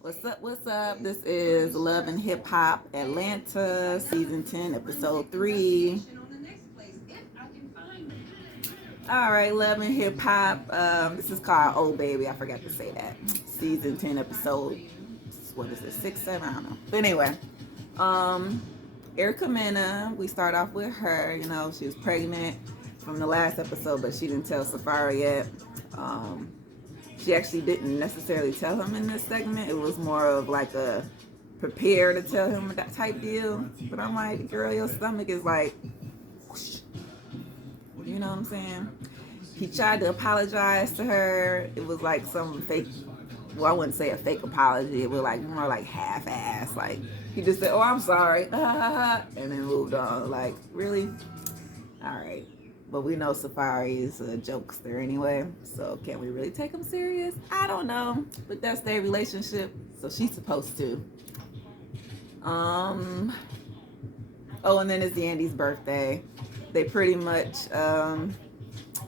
What's up? What's up? This is Love and Hip Hop Atlanta, Season 10, Episode 3. All right, Love and Hip Hop. This is called Oh Baby. I forgot to say that. Season 10, Episode, what is it, 6, 7? I don't know. But anyway, um, Erica Mena, we start off with her. You know, she was pregnant from the last episode, but she didn't tell Safari yet. Um, she actually didn't necessarily tell him in this segment. It was more of like a prepare to tell him that type deal. But I'm like, girl, your stomach is like, whoosh. You know what I'm saying? He tried to apologize to her. It was like some fake, well, I wouldn't say a fake apology. It was like more like half-ass. Like, he just said, oh, I'm sorry. And then moved on. Like, really? All right. But we know Safari is a jokester anyway, so can we really take him serious? I don't know, but that's their relationship, so she's supposed to. Oh, and then it's Yandy's birthday. They pretty much,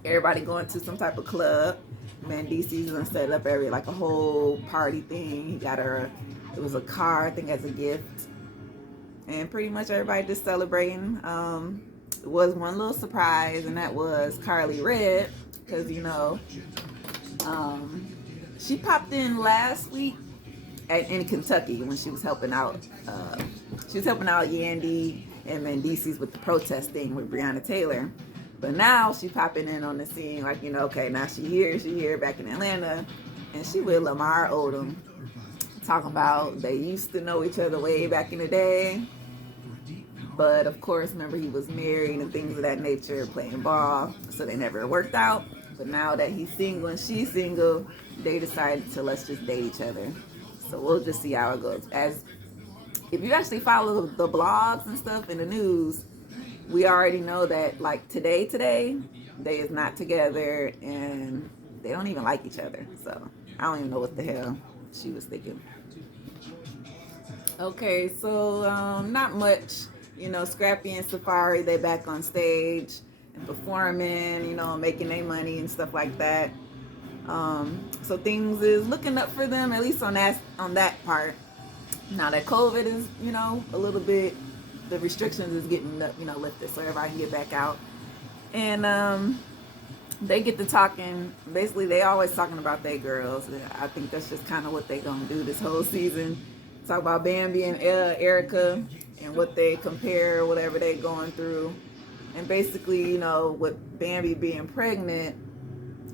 everybody going to some type of club. Mandisi's gonna set up like a whole party thing. He got her, it was a car, I think, as a gift. And pretty much everybody just celebrating. Was one little surprise, and that was Carly Red, because she popped in last week in Kentucky when she was helping out. She was helping out Yandy and Mendices with the protest thing with Breonna Taylor. But now she's popping in on the scene, like, okay, now she here back in Atlanta, and she with Lamar Odom, talking about they used to know each other way back in the day. But of course, remember, he was married and things of that nature, playing ball, so they never worked out. But now that he's single and she's single, they decided to let's just date each other. So we'll just see how it goes. As if you actually follow the blogs and stuff in the news, we already know that like today, they is not together and they don't even like each other. So I don't even know what the hell she was thinking. Okay, so not much. Scrappy and Safari, they back on stage and performing, making their money and stuff like that. So things is looking up for them, at least on that part. Now that COVID is, a little bit, the restrictions is getting, lifted, so everybody can get back out. And they get to talking. Basically, they always talking about their girls. I think that's just kind of what they gonna do this whole season. Talk about Bambi and Erica and what they compare, whatever they're going through. And basically, with Bambi being pregnant,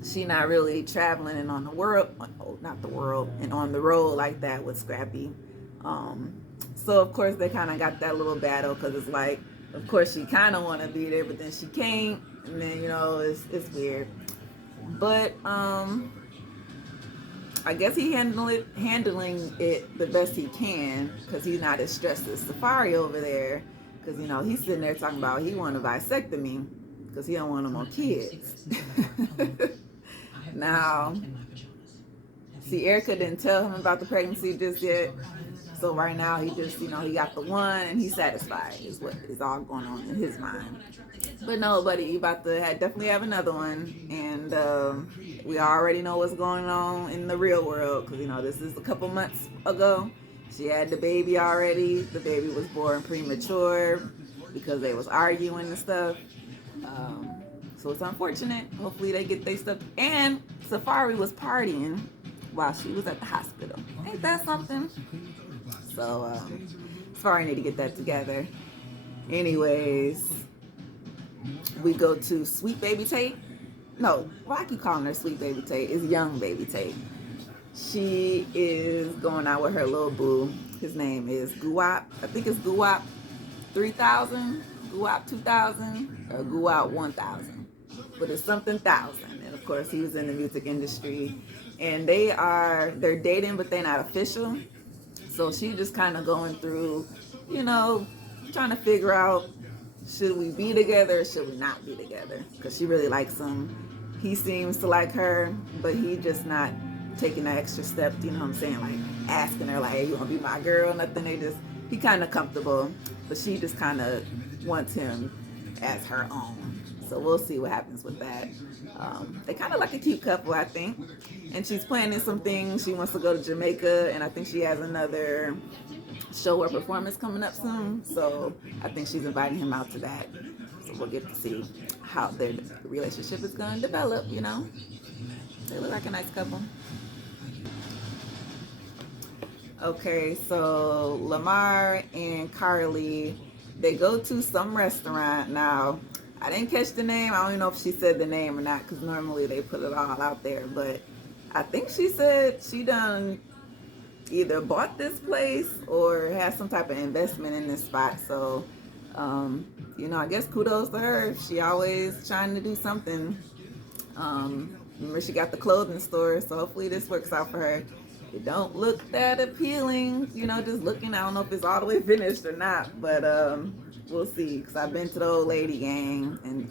she not really traveling and on the world, not the world, and on the road like that with Scrappy. So of course they kind of got that little battle, because it's like, of course she kind of want to be there, but then she can't, and then it's weird. But I guess he handling it the best he can, because he's not as stressed as Safari over there, because he's sitting there talking about he want a vasectomy because he don't want no more kids. Now, see, Erica didn't tell him about the pregnancy just yet, so right now he just he got the one and he's satisfied is what is all going on in his mind. But no, buddy, you about to definitely have another one, and we already know what's going on in the real world, because this is a couple months ago. She had the baby already. The baby was born premature because they was arguing and stuff. So it's unfortunate. Hopefully they get their stuff. And Safari was partying while she was at the hospital. Ain't that something? So Safari need to get that together. Anyways, we go to Sweet Baby Tate. No, why I keep calling her Sweet Baby Tate? It's Young Baby Tate. She is going out with her little boo. His name is Guwap. I think it's Guwap 3000, Guwap 2000, or Guwap 1000. But it's something thousand. And of course, he was in the music industry. And they're dating, but they're not official. So she just kind of going through, trying to figure out, should we be together or should we not be together? Because she really likes him. He seems to like her, but he just not taking that extra step, you know what I'm saying? Like asking her, like, hey, you want to be my girl? Nothing. He kind of comfortable, but she just kind of wants him as her own. So we'll see what happens with that. They kind of like a cute couple, I think. And she's planning some things. She wants to go to Jamaica, and I think she has another show or performance coming up soon. So I think she's inviting him out to that. So we'll get to see how their relationship is going to develop, you know. They look like a nice couple. Okay, so Lamar and Carly, they go to some restaurant. Now, I didn't catch the name. I don't even know if she said the name or not, because normally they put it all out there. But I think she said she done either bought this place or has some type of investment in this spot. So, you know, I guess kudos to her. She always trying to do something. Remember, she got the clothing store, so hopefully this works out for her. It don't look that appealing, you know, just looking. I don't know if it's all the way finished or not, but we'll see. Because I've been to the old lady gang, and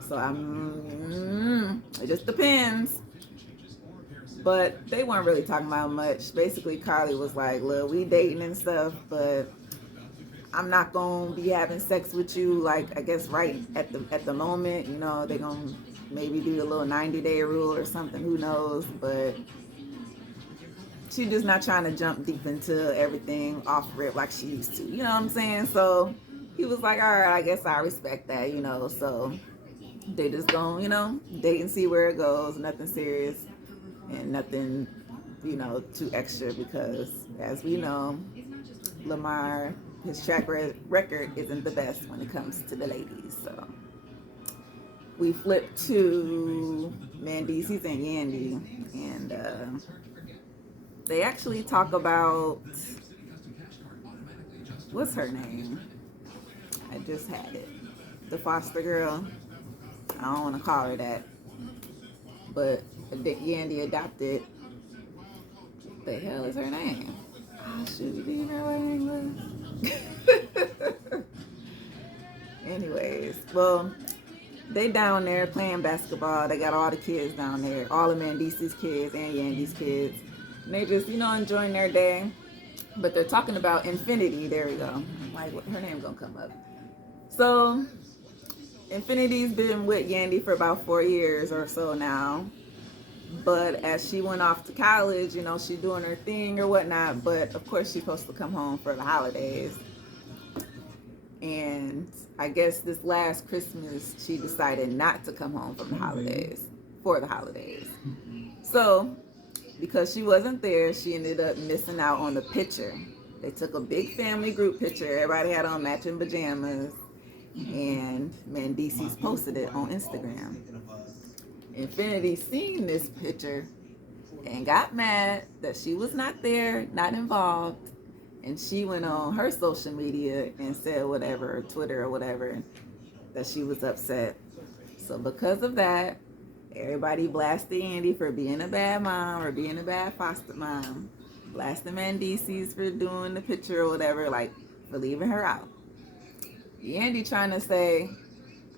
so it just depends. But they weren't really talking about much. Basically, Carly was like, look, we dating and stuff, but I'm not gonna be having sex with you, like, I guess right at the moment. You know, they're gonna maybe do a little 90-day rule or something, who knows. But she's just not trying to jump deep into everything off rip like she used to, you know what I'm saying? So he was like, all right, I guess I respect that, you know. So they just gonna, you know, date and see where it goes. Nothing serious and nothing, you know, too extra, because as we know, Lamar, his track record isn't the best when it comes to the ladies. So we flip to Mendeecees and Yandy, and they actually talk about, what's her name? I just had it. The foster girl. I don't want to call her that, but Yandy adopted. What the hell is her name? Oh, shoot, do you know what her name was? Anyways, well, they down there playing basketball. They got all the kids down there, all of Mendeecees' kids and Yandy's kids. And they just, you know, enjoying their day. But they're talking about Infinity. There we go. Like, her name gonna come up. So Infinity's been with Yandy for about 4 years or so now. But as she went off to college, you know, she's doing her thing or whatnot. But of course, she's supposed to come home for the holidays. And I guess this last Christmas, she decided not to come home from the holidays, for the holidays. So, because she wasn't there, she ended up missing out on the picture. They took a big family group picture. Everybody had on matching pajamas. And Mendeecees posted it on Instagram. Infinity seen this picture and got mad that she was not there, not involved. And she went on her social media and said whatever, Twitter or whatever, that she was upset. So because of that, everybody blasted Yandy for being a bad mom or being a bad foster mom. Blasting Mendeecees for doing the picture or whatever, like for leaving her out. Yandy trying to say,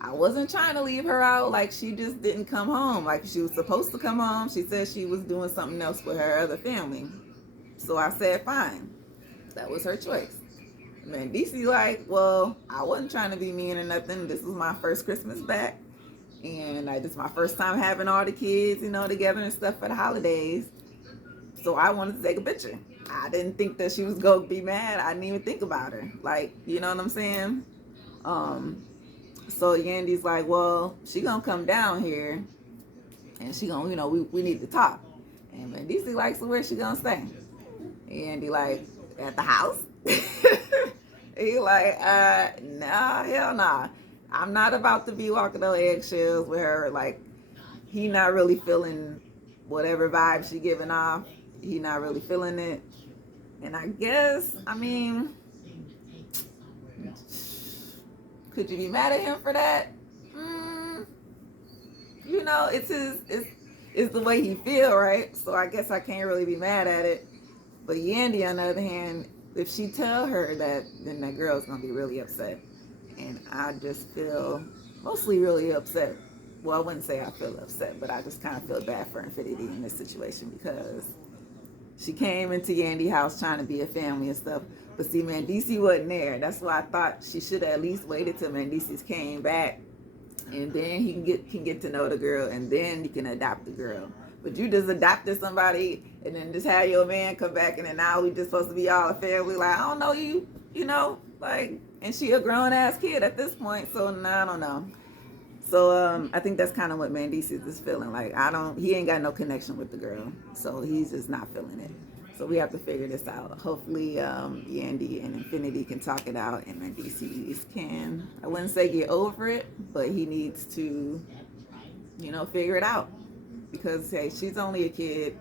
I wasn't trying to leave her out, like she just didn't come home. Like she was supposed to come home. She said she was doing something else with her other family. So I said, fine. That was her choice. Mendeecees like, well, I wasn't trying to be mean or nothing. This was my first Christmas back. And this is my first time having all the kids, you know, together and stuff for the holidays. So I wanted to take a picture. I didn't think that she was going to be mad. I didn't even think about her. Like, you know what I'm saying? So Yandy's like, well, she gonna come down here and she gonna, you know, we need to talk. And Mendeecees like, so where's she gonna stay? And Yandy like, at the house? He like, nah, hell nah. I'm not about to be walking on eggshells with her. Like, he not really feeling whatever vibe she giving off. He not really feeling it. And I guess, I mean, could you be mad at him for that? You know, it's the way he feel, right? So I guess I can't really be mad at it. But Yandy, on the other hand, if she tell her that, then that girl's gonna be really upset. And I just feel mostly really upset. Well, I wouldn't say I feel upset, but I just kind of feel bad for Infinity in this situation, because She came into Yandy's house trying to be a family and stuff. But see, Mandisi wasn't there. That's why I thought she should have at least waited till Mandisi's came back, and then he can get to know the girl, and then you can adopt the girl. But you just adopted somebody, and then just had your man come back, and then now we just supposed to be all a family. Like, I don't know you, you know, like, and she a grown ass kid at this point. So nah, I don't know. So I think that's kind of what Mandisi is feeling. Like, he ain't got no connection with the girl, so he's just not feeling it. So we have to figure this out. Hopefully, Yandy and Infinity can talk it out, and Mandisi can, I wouldn't say get over it, but he needs to, you know, figure it out. Because, hey, she's only a kid,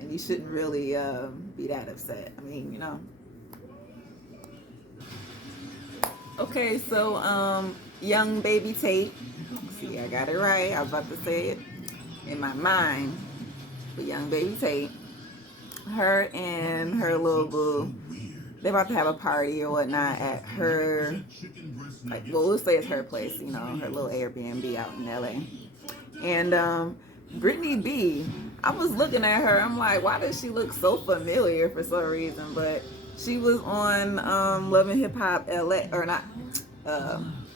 and you shouldn't really be that upset. I mean, you know. Okay, so young baby Tate. See, I got it right. I was about to say it in my mind. But young baby Tate, her and her little boo, they're about to have a party or whatnot at her, like, well, we'll say it's her place, you know, her little Airbnb out in LA. And Brittany B, I was looking at her, I'm like, why does she look so familiar for some reason? But she was on Love and Hip Hop LA, or not,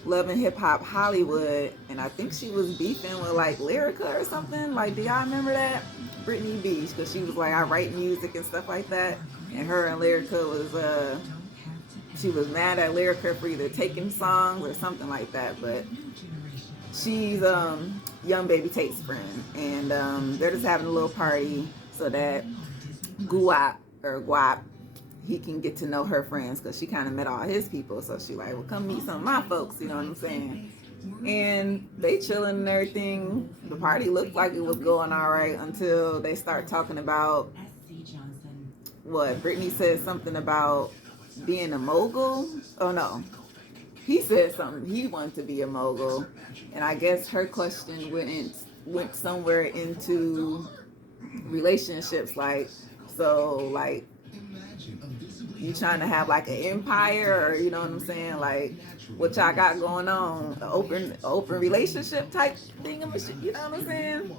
Love and Hip Hop Hollywood, and I think she was beefing with like Lyrica or something. Like, do y'all remember that? Brittany B, because she was like, I write music and stuff like that, and her and Lyrica was she was mad at Lyrica for either taking songs or something like that. But she's young baby Tate's friend, and they're just having a little party so that Guap, he can get to know her friends, because she kind of met all his people. So she like, well, come meet some of my folks, you know what I'm saying? And they chilling and everything. The party looked like it was going all right until they start talking about what Brittany said something about being a mogul. Oh no, he said something, he wanted to be a mogul, and I guess her question went somewhere into relationships, like, so like, you trying to have like an empire, or you know what I'm saying, like what y'all got going on, an open relationship type thing, you know what I'm saying?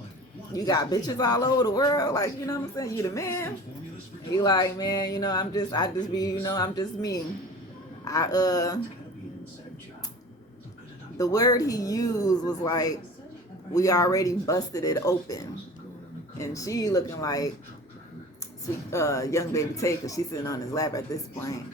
You got bitches all over the world, like, you know what I'm saying, you the man. He like, man, you know, I just be, you know, I'm just me. The word he used was like, we already busted it open. And she looking like sweet young baby Tate, because she's sitting on his lap at this point.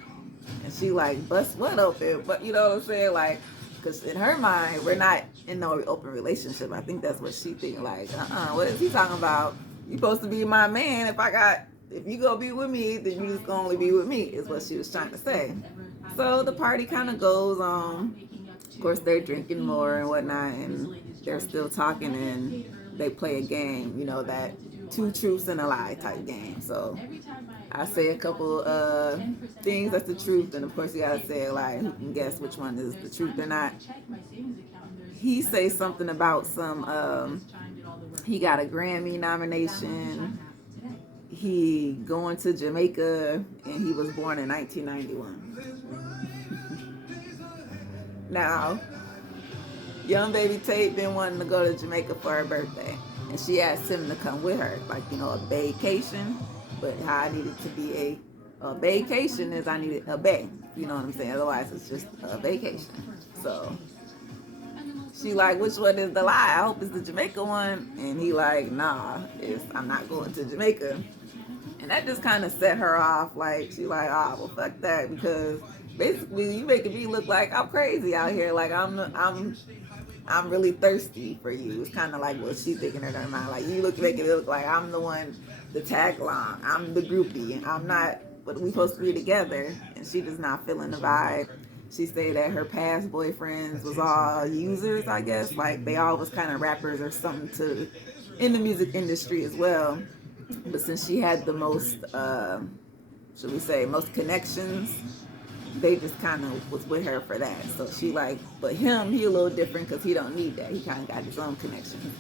And she like, bust what open? But you know what I'm saying? Like, because in her mind, we're not in no open relationship. I think that's what she think. Like, what is he talking about? You supposed to be my man. If you go be with me, then you just gonna only be with me, is what she was trying to say. So the party kind of goes on. Of course, they're drinking more and whatnot, and they're still talking, and they play a game, you know, that 2 truths and a lie type game. So I say a couple things that's the truth, and of course you gotta say a lie. Who can guess which one is the truth or not? He says something about he got a Grammy nomination. He going to Jamaica, and he was born in 1991. Now, young baby Tate been wanting to go to Jamaica for her birthday, and she asked him to come with her, like, you know, a vacation. But how I needed to be a vacation is I needed a bay, you know what I'm saying? Otherwise, it's just a vacation. So she like, which one is the lie? I hope it's the Jamaica one. And he like, nah, I'm not going to Jamaica. And that just kind of set her off. Like, she like, well, fuck that, because basically you making me look like I'm crazy out here. Like, I'm really thirsty for you. It's kind of like what she's thinking in her mind. Like, you making it look like I'm the one, the tag along. I'm the groupie, and I'm not. But we supposed to be together, and she just not feeling the vibe. She said that her past boyfriends was all users, I guess. Like, they all was kind of rappers or something in the music industry as well. But since she had the most, should we say, most connections, they just kind of was with her for that. So she like, but him, he a little different, because he don't need that. He kind of got his own connections.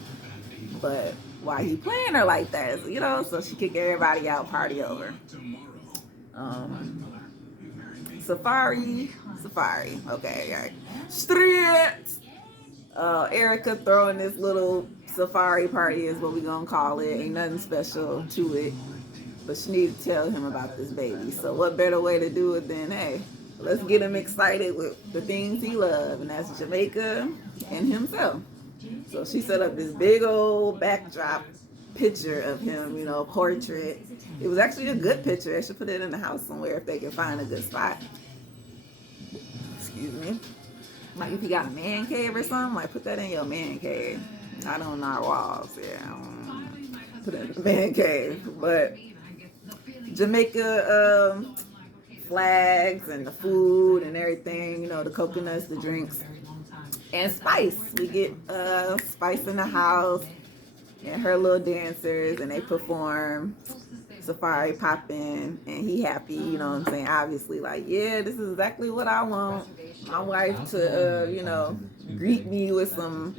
But why he playing her like that, you know? So she kick everybody out, party over. Safari. Okay, all right. Street. Erica throwing this little safari party is what we gonna call it. Ain't nothing special to it. but she needs to tell him about this baby. So what better way to do it than, hey, let's get him excited with the things he loves, and that's Jamaica and himself. So she set up this big old backdrop picture of him, you know, portrait. It was actually a good picture. I should put it in the house somewhere if they can find a good spot. Excuse me. Like if you got a man cave or something, like put that in your man cave. Not on our walls, yeah. Put it in the man cave. But Jamaica flags and the food and everything, you know, the coconuts, the drinks, and Spice. We get Spice in the house and her little dancers, and they perform. Safari popping, and he happy, you know what I'm saying? Obviously, like, yeah, this is exactly what I want. My wife to, you know, greet me with some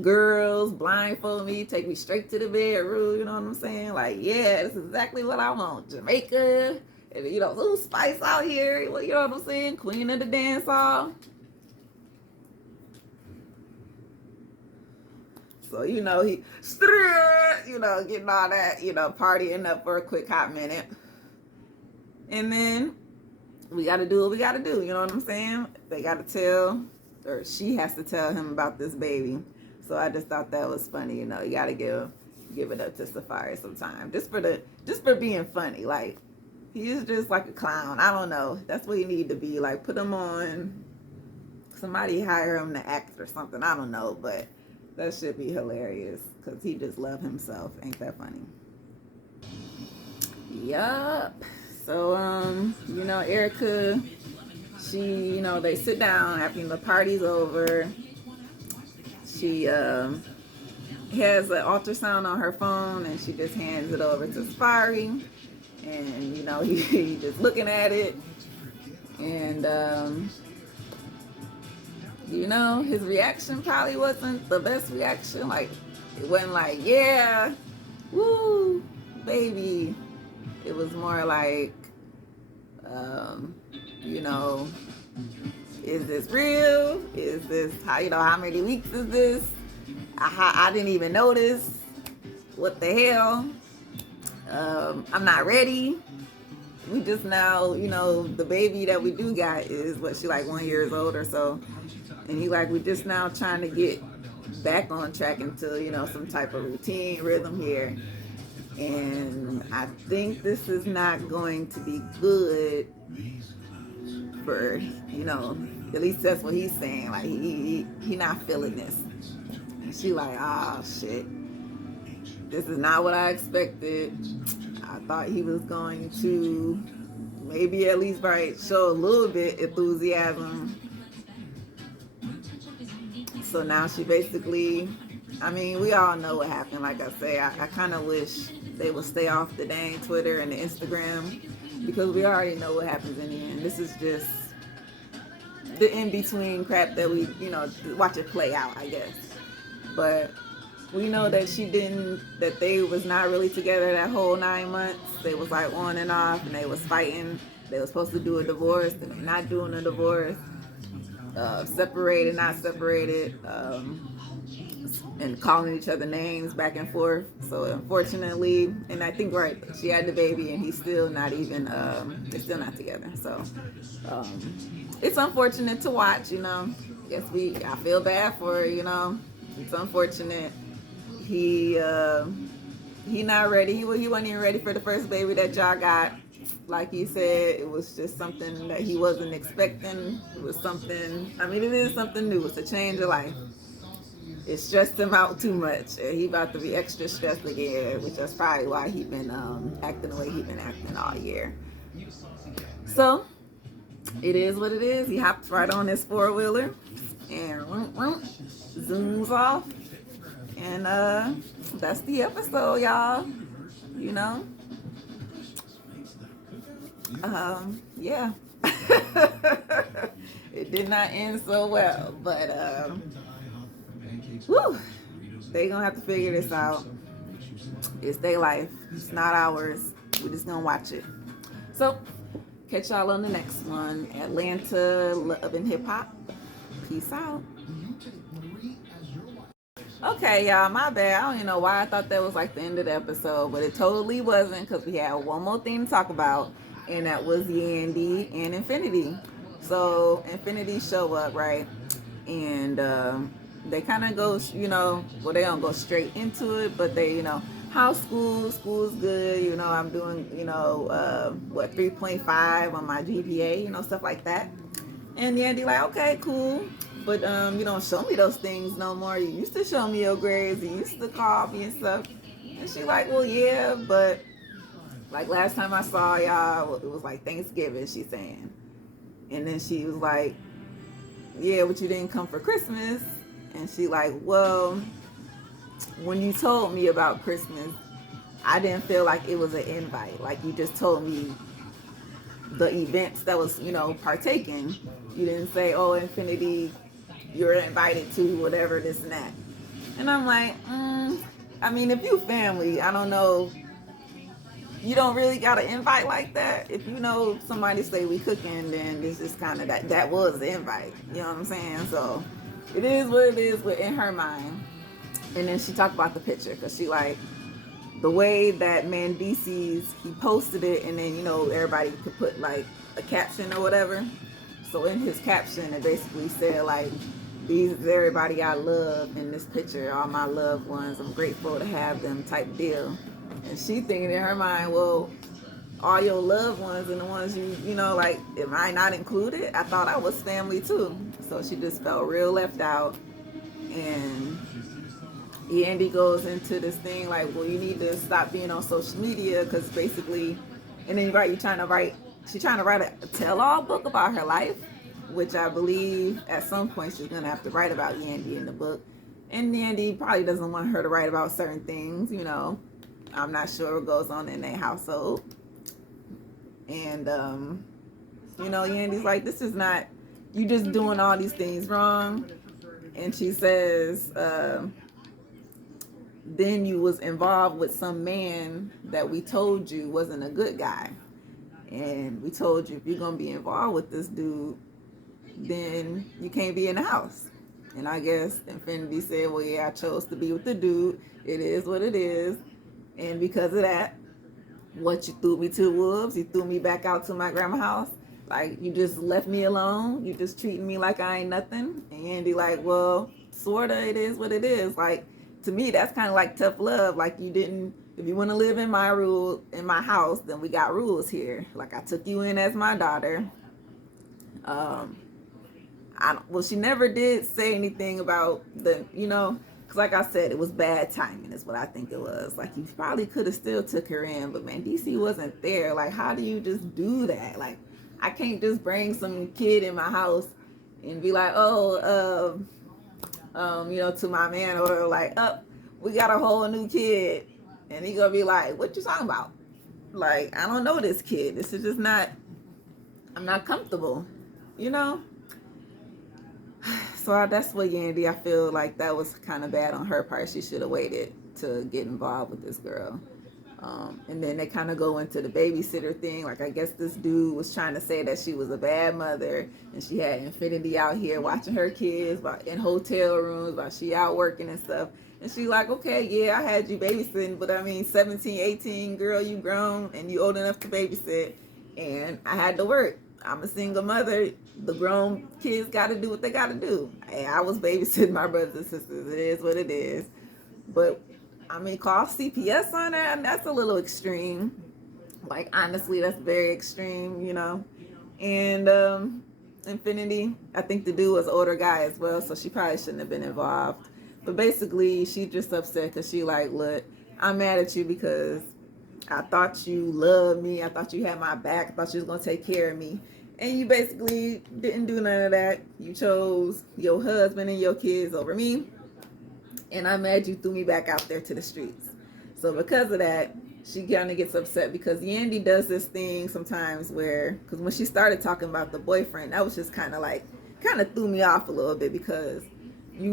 girls, blindfold me, take me straight to the bedroom, you know what I'm saying? Like, yeah, this is exactly what I want. Jamaica, and, you know, ooh, Spice out here, you know what I'm saying? Queen of the dance hall. So, you know, he, you know, getting all that, you know, partying up for a quick hot minute. And then we got to do what we got to do, you know what I'm saying? They got to tell, or she has to tell him about this baby. So I just thought that was funny, you know, you got to give it up to Safari sometime. Just for being funny. Like, he is just like a clown. I don't know. That's what he need to be. Like, put him on, somebody hire him to act or something. I don't know, but that should be hilarious because he just love himself. Ain't that funny? Yup. So, you know, Erica, she, you know, they sit down after the party's over. She has an ultrasound on her phone, and she just hands it over to Safari. And, you know, he just looking at it. And, you know, his reaction probably wasn't the best reaction. Like, it wasn't like, yeah, woo, baby. It was more like, you know, is this real? Is this, how many weeks is this? I didn't even notice. What the hell? I'm not ready. We just now, you know, the baby that we do got is, what, she like 1 year old or so. And he like, we just now trying to get back on track into, you know, some type of routine, rhythm here. And I think this is not going to be good for, you know, at least that's what he's saying. Like, he not feeling this. And she like, oh, shit. This is not what I expected. I thought he was going to maybe at least show a little bit enthusiasm. So now she basically, I mean, we all know what happened. Like I say, I kind of wish they would stay off the dang Twitter and the Instagram, because we already know what happens in the end. This is just the in-between crap that we, you know, watch it play out, I guess. But we know that that they was not really together that whole 9 months. They was like on and off, and they was fighting. They was supposed to do a divorce, and they're not doing a divorce. Separated, not separated, and calling each other names back and forth. So unfortunately, and I think she had the baby, and he's still not even, they're still not together. So it's unfortunate to watch, you know. I feel bad for her, you know. It's unfortunate. He not ready. He wasn't even ready for the first baby that y'all got. Like he said, it was just something that he wasn't expecting. It was something, I mean, it is something new. It's a change of life. It stressed him out too much. And he about to be extra stressed again, which is probably why he been acting the way he been acting all year. So, it is what it is. He hops right on his four-wheeler and zooms off. And that's the episode, y'all. You know? Yeah. It did not end so well, but whew, they gonna have to figure this out. It's their life. It's not ours. We're just gonna watch it. So, catch y'all on the next one. Atlanta Love and Hip Hop. Peace out. Okay, y'all, my bad. I don't even know why I thought that was like the end of the episode, but it totally wasn't because we had one more thing to talk about, and that was Yandy and Infinity. So Infinity show up, right? And they kind of go, well, they don't go straight into it, but they, how school's good. I'm doing, 3.5 on my GPA, stuff like that. And Yandy like, okay, cool. But you don't show me those things no more. You used to show me your grades. You used to call me and stuff. And she like, well, yeah, but like last time I saw y'all, it was like Thanksgiving, she's saying. And then she was like, yeah, but you didn't come for Christmas. And she like, well, when you told me about Christmas, I didn't feel like it was an invite. Like you just told me the events that was, partaking. You didn't say, oh, Infinity, you're invited to whatever, this and that. And I'm like, I mean, if you family, I don't know, you don't really got an invite like that. If you know somebody say we cooking, then this is kind of that was the invite. You know what I'm saying? So it is what it is within her mind. And then she talked about the picture because she like, the way that Mandisi's, he posted it, and then everybody could put like a caption or whatever. So in his caption, it basically said like, "These is everybody I love in this picture, all my loved ones. I'm grateful to have them," type deal. And she thinking in her mind, well, all your loved ones and the ones like, am I not included? I thought I was family too. So she just felt real left out. And Andy goes into this thing like, well, you need to stop being on social media because basically, and then she's trying to write a tell-all book about her life, which I believe at some point she's gonna have to write about Yandy in the book. And Yandy probably doesn't want her to write about certain things, I'm not sure what goes on in their household. And Yandy's like, this is not, you just doing all these things wrong. And she says, then you was involved with some man that we told you wasn't a good guy. And we told you, if you're going to be involved with this dude, then you can't be in the house. And I guess Infinity said, well, yeah, I chose to be with the dude. It is what it is. And because of that, what you threw me to wolves, you threw me back out to my grandma's house. Like, you just left me alone. You just treating me like I ain't nothing. And Andy like, well, sorta, it is what it is. Like, to me, that's kind of like tough love. Like, you didn't, if you want to live in my house, then we got rules here. Like, I took you in as my daughter. Well, she never did say anything about because like I said, it was bad timing is what I think it was. Like, you probably could have still took her in, but man, DC wasn't there. Like, how do you just do that? Like, I can't just bring some kid in my house and be like, oh, to my man, or like, we got a whole new kid. And he gonna be like, what you talking about? Like, I don't know this kid. This is just not, I'm not comfortable, So that's what Yandy, I feel like that was kind of bad on her part. She should have waited to get involved with this girl. And then they kind of go into the babysitter thing. Like, I guess this dude was trying to say that she was a bad mother and she had Infinity out here watching her kids in hotel rooms while she out working and stuff. And she like, okay, yeah, I had you babysitting, but I mean, 17, 18, girl, you grown and you old enough to babysit. And I had to work. I'm a single mother. The grown kids got to do what they got to do. I was babysitting my brothers and sisters. It is what it is. But I mean, call CPS on her, and that's a little extreme. Like, honestly, that's very extreme, And Infinity, I think the dude was an older guy as well, so she probably shouldn't have been involved. But basically, she just upset because she like, look, I'm mad at you because I thought you loved me. I thought you had my back. I thought you was going to take care of me. And you basically didn't do none of that. You chose your husband and your kids over me. And I'm mad you threw me back out there to the streets. So because of that, she kind of gets upset because Yandy does this thing sometimes where, because when she started talking about the boyfriend, that was just kind of threw me off a little bit because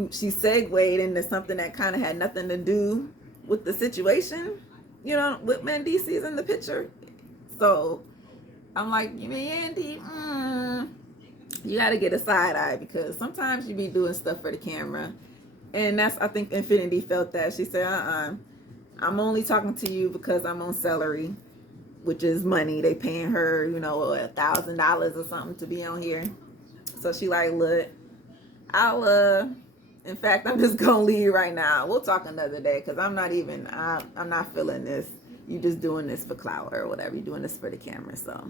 she segued into something that kind of had nothing to do with the situation, with Mandisi's in the picture. So I'm like, Yandy, you got to get a side eye because sometimes you be doing stuff for the camera And that's, I think Infinity felt that. She said, I'm only talking to you because I'm on salary, which is money. They paying her, you know, $1,000 or something to be on here. So she like, look, in fact, I'm just gonna leave right now. We'll talk another day, because I'm not feeling this. You just doing this for clout or whatever. You're doing this for the camera. So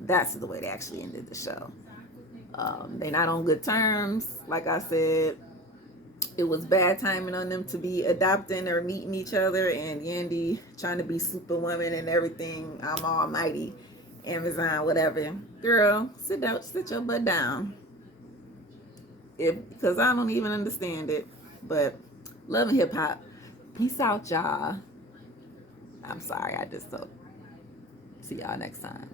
that's the way they actually ended the show. They're not on good terms. Like I said, it was bad timing on them to be adopting or meeting each other, and Yandy trying to be superwoman and everything. I'm almighty, Amazon, whatever. Girl, sit your butt down. Because I don't even understand it. But love and hip hop. Peace out, y'all. I'm sorry, I just told. See y'all next time.